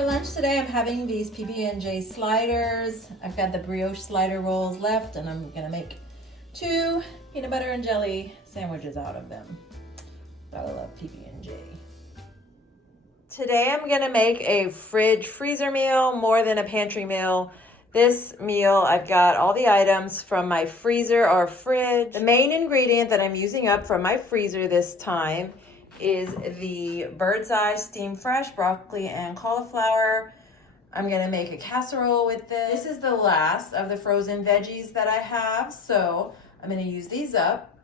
For lunch today, I'm having these PB&J sliders. I've got the brioche slider rolls left, and I'm gonna make 2 peanut butter and jelly sandwiches out of them. Gotta love PB&J. Today I'm gonna make a freezer meal more than a pantry meal. This meal, I've got all the items from my freezer or fridge. The main ingredient that I'm using up from my freezer this time is the Bird's Eye steamed fresh broccoli and cauliflower. I'm gonna make a casserole with this. This is the last of the frozen veggies that I have, so I'm gonna use these up.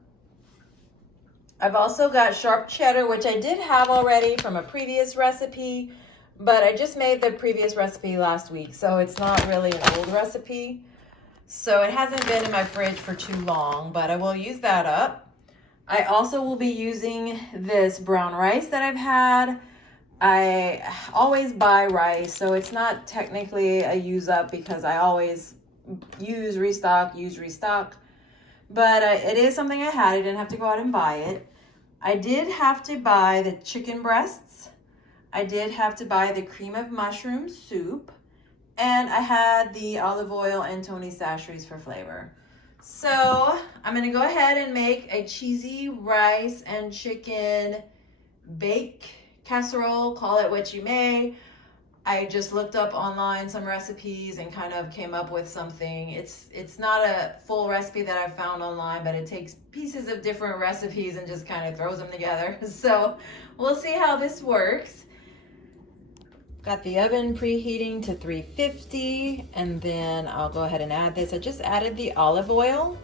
I've also got sharp cheddar, which I did have already from a previous recipe, but I just made the previous recipe last week, so it's not really an old recipe. So it hasn't been in my fridge for too long, but I will use that up. I also will be using this brown rice that I've had. I always buy rice, so it's not technically a use up because I always use restock. But it is something I had. I didn't have to go out and buy it. I did have to buy the chicken breasts. I did have to buy the cream of mushroom soup. And I had the olive oil and Tony Chachere's for flavor. So I'm gonna go ahead and make a cheesy rice and chicken bake casserole, call it what you may. I just looked up online some recipes and kind of came up with something. It's not a full recipe that I found online, but it takes pieces of different recipes and just kind of throws them together. So we'll see how this works. Got the oven preheating to 350, and then I'll go ahead and add this. I just added the olive oil,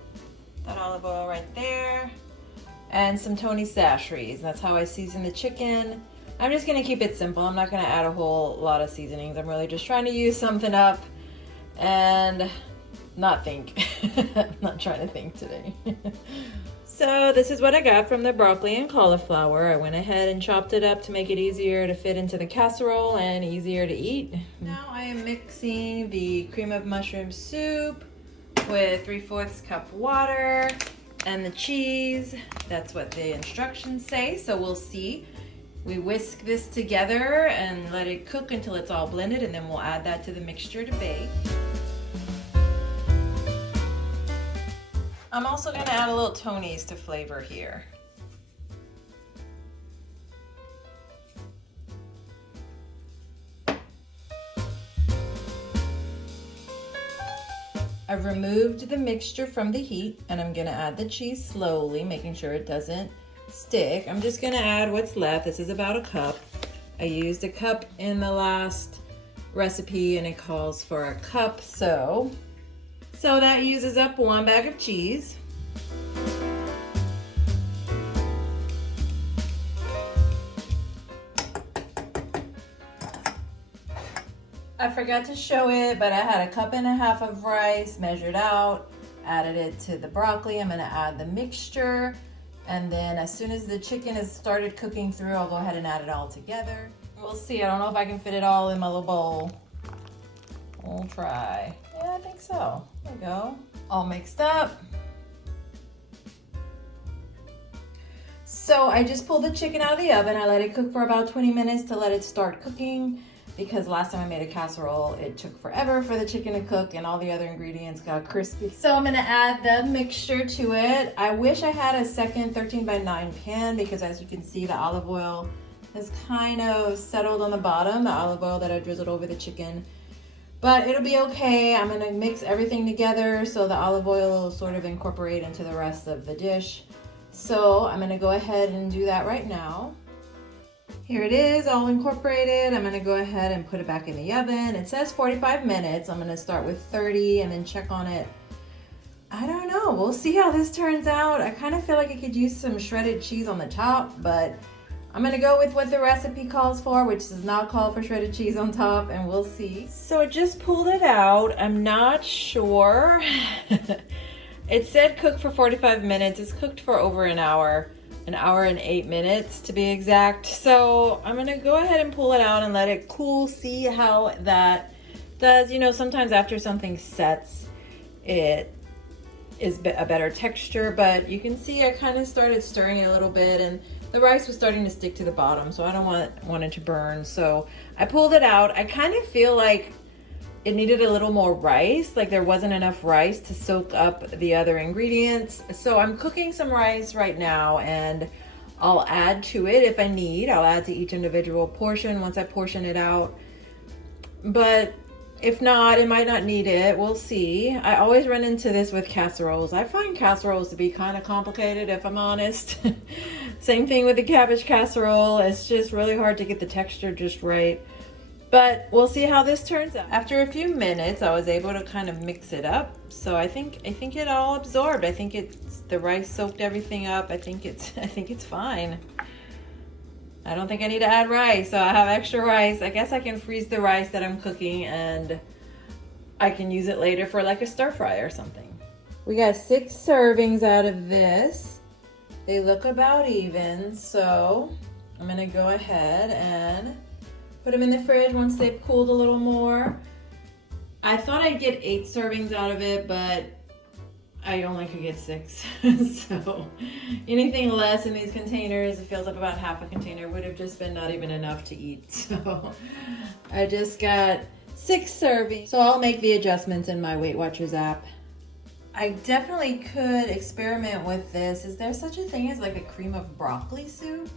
that olive oil right there, and some Tony Chachere's. That's how I season the chicken. I'm just gonna keep it simple. I'm not gonna add a whole lot of seasonings. I'm really just trying to use something up and not think. I'm not trying to think today. So this is what I got from the broccoli and cauliflower. I went ahead and chopped it up to make it easier to fit into the casserole and easier to eat. Now I am mixing the cream of mushroom soup with 3/4 cup water and the cheese. That's what the instructions say, so we'll see. We whisk this together and let it cook until it's all blended, and then we'll add that to the mixture to bake. I'm also gonna add a little Tony's to flavor here. I've removed the mixture from the heat, and I'm gonna add the cheese slowly, making sure it doesn't stick. I'm just gonna add what's left. This is about a cup. I used a cup in the last recipe, and it calls for a cup, so that uses up 1 bag of cheese. I forgot to show it, but I had 1.5 cups of rice measured out, added it to the broccoli. I'm gonna add the mixture, and then as soon as the chicken has started cooking through, I'll go ahead and add it all together. We'll see. I don't know if I can fit it all in my little bowl. We'll try. Yeah, I think so. There we go. All mixed up. So I just pulled the chicken out of the oven. I let it cook for about 20 minutes to let it start cooking, because last time I made a casserole, it took forever for the chicken to cook and all the other ingredients got crispy. So I'm gonna add the mixture to it. I wish I had a second 13x9 pan, because as you can see, the olive oil has kind of settled on the bottom, the olive oil that I drizzled over the chicken. But it'll be okay. I'm gonna mix everything together so the olive oil will sort of incorporate into the rest of the dish. So I'm gonna go ahead and do that right now. Here it is, all incorporated. I'm gonna go ahead and put it back in the oven. It says 45 minutes. I'm gonna start with 30 and then check on it. I don't know, we'll see how this turns out. I kind of feel like I could use some shredded cheese on the top, but I'm gonna go with what the recipe calls for, which does not call for shredded cheese on top, and we'll see. So I just pulled it out. I'm not sure. It said cook for 45 minutes. It's cooked for over an hour and 8 minutes to be exact. So I'm gonna go ahead and pull it out and let it cool, see how that does. You know, sometimes after something sets, it is a better texture, but you can see I kind of started stirring it a little bit, and The rice was starting to stick to the bottom, so I don't want it to burn. So I pulled it out. I kind of feel like it needed a little more rice, like there wasn't enough rice to soak up the other ingredients. So I'm cooking some rice right now, and I'll add to it if I need. I'll add to each individual portion once I portion it out. But if not, it might not need it. We'll see. I always run into this with casseroles. I find casseroles to be kind of complicated, if I'm honest. Same thing with the cabbage casserole. It's just really hard to get the texture just right. But we'll see how this turns out. After a few minutes, I was able to kind of mix it up. So I think it all absorbed. I think the rice soaked everything up. I think it's fine. I don't think I need to add rice, so I have extra rice. I guess I can freeze the rice that I'm cooking and I can use it later for like a stir fry or something. We got 6 servings out of this. They look about even, so I'm gonna go ahead and put them in the fridge once they've cooled a little more. I thought I'd get 8 servings out of it, but I only could get 6. So anything less in these containers, it fills up about half a container, would have just been not even enough to eat. So I just got 6 servings. So I'll make the adjustments in my Weight Watchers app. I definitely could experiment with this. Is there such a thing as like a cream of broccoli soup?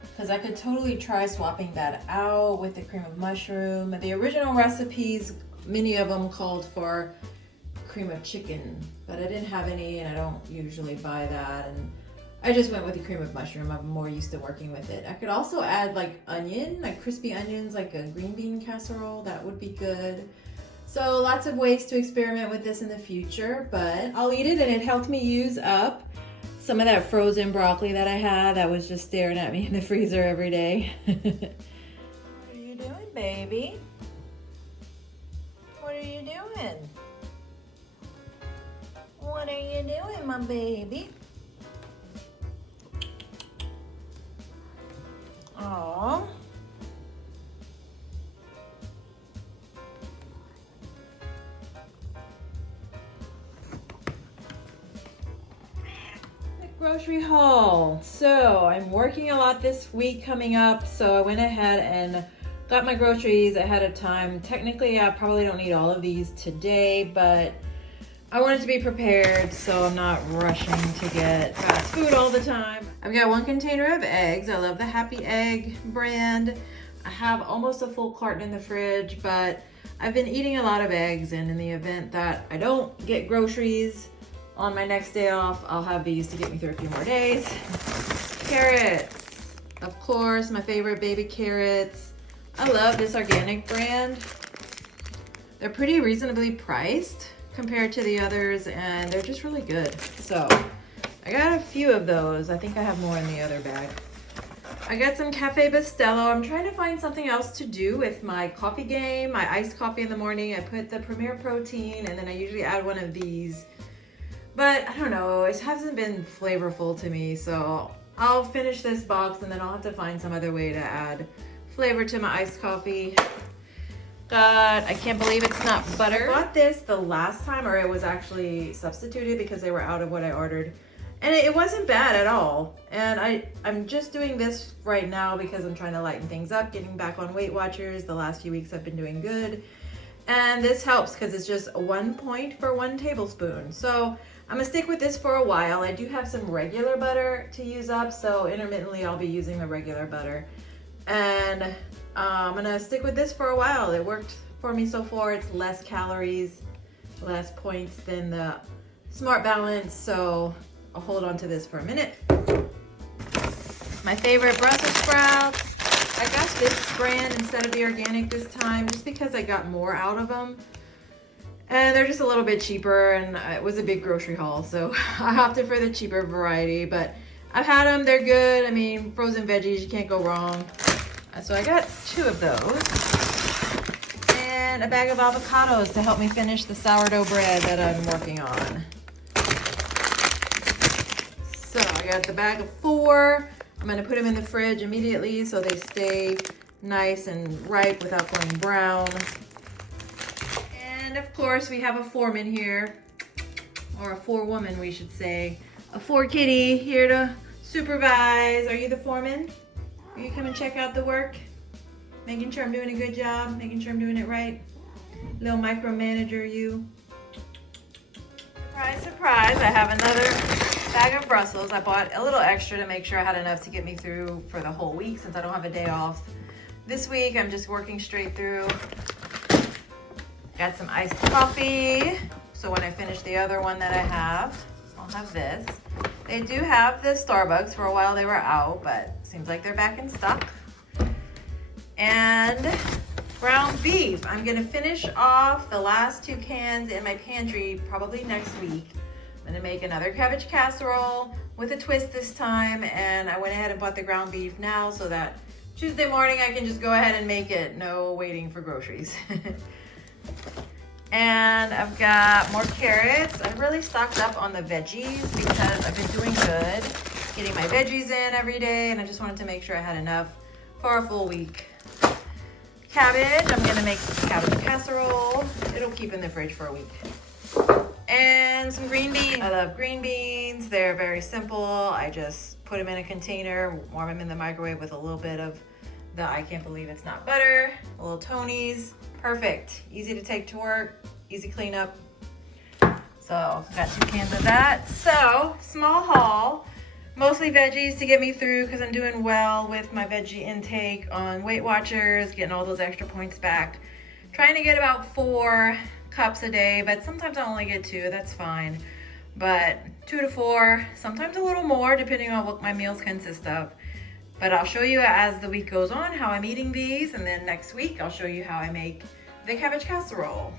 Because I could totally try swapping that out with the cream of mushroom. The original recipes, many of them called for cream of chicken, but I didn't have any and I don't usually buy that, and I just went with the cream of mushroom. I'm more used to working with it. I could also add like onion, like crispy onions, like a green bean casserole. That would be good. So lots of ways to experiment with this in the future, but I'll eat it, and it helped me use up some of that frozen broccoli that I had that was just staring at me in the freezer every day. What are you doing, baby? What are you doing? What are you doing, my baby? Aww. Grocery haul. So I'm working a lot this week coming up, so I went ahead and got my groceries ahead of time. Technically, I probably don't need all of these today, but I wanted to be prepared, so I'm not rushing to get fast food all the time. I've got 1 container of eggs. I love the Happy Egg brand. I have almost a full carton in the fridge, but I've been eating a lot of eggs, and in the event that I don't get groceries on my next day off, I'll have these to get me through a few more days. Carrots, of course, my favorite baby carrots. I love this organic brand. They're pretty reasonably priced compared to the others, and they're just really good. So I got a few of those. I think I have more in the other bag. I got some Cafe Bustelo. I'm trying to find something else to do with my coffee game, my iced coffee in the morning. I put the Premier Protein, and then I usually add one of these. But I don't know, it hasn't been flavorful to me, so I'll finish this box and then I'll have to find some other way to add flavor to my iced coffee. God, I can't believe it's not butter. I bought this the last time, or it was actually substituted because they were out of what I ordered. And it wasn't bad at all. And I'm just doing this right now because I'm trying to lighten things up, getting back on Weight Watchers. The last few weeks I've been doing good. And this helps because it's just 1 point for 1 tablespoon. So I'm gonna stick with this for a while. I do have some regular butter to use up, so intermittently I'll be using the regular butter. And I'm gonna stick with this for a while. It worked for me so far. It's less calories, less points than the Smart Balance, so I'll hold on to this for a minute. My favorite Brussels sprouts. I got this brand instead of the organic this time just because I got more out of them. And they're just a little bit cheaper, and it was a big grocery haul, so I opted for the cheaper variety. But I've had them, they're good. I mean, frozen veggies, you can't go wrong. So I got 2 of those. And a bag of avocados to help me finish the sourdough bread that I'm working on. So I got the bag of 4. I'm gonna put them in the fridge immediately so they stay nice and ripe without going brown. And of course we have a foreman here, or a forewoman we should say. A 4 kitty here to supervise. Are you the foreman? Are you come and check out the work? Making sure I'm doing a good job, making sure I'm doing it right. Little micromanager you. Surprise, surprise, I have another bag of Brussels. I bought a little extra to make sure I had enough to get me through for the whole week since I don't have a day off. This week I'm just working straight through. Got some iced coffee. So when I finish the other one that I have, I'll have this. They do have the Starbucks. For a while they were out, but seems like they're back in stock. And ground beef. I'm gonna finish off the last 2 cans in my pantry probably next week. I'm gonna make another cabbage casserole with a twist this time, and I went ahead and bought the ground beef now so that Tuesday morning I can just go ahead and make it, no waiting for groceries. And I've got more carrots. I've really stocked up on the veggies because I've been doing good, getting my veggies in every day, and I just wanted to make sure I had enough for a full week. Cabbage, I'm gonna make cabbage casserole. It'll keep in the fridge for a week. And some green beans. I love green beans. They're very simple. I just put them in a container, warm them in the microwave with a little bit of the I can't believe it's not butter, a little Tony's. Perfect. Easy to take to work, easy cleanup. So got 2 cans of that. So small haul, mostly veggies to get me through because I'm doing well with my veggie intake on Weight Watchers, getting all those extra points back. Trying to get about 4 cups a day, but sometimes I only get 2, that's fine. But 2 to 4, sometimes a little more depending on what my meals consist of. But I'll show you as the week goes on how I'm eating these, and then next week I'll show you how I make the cabbage casserole.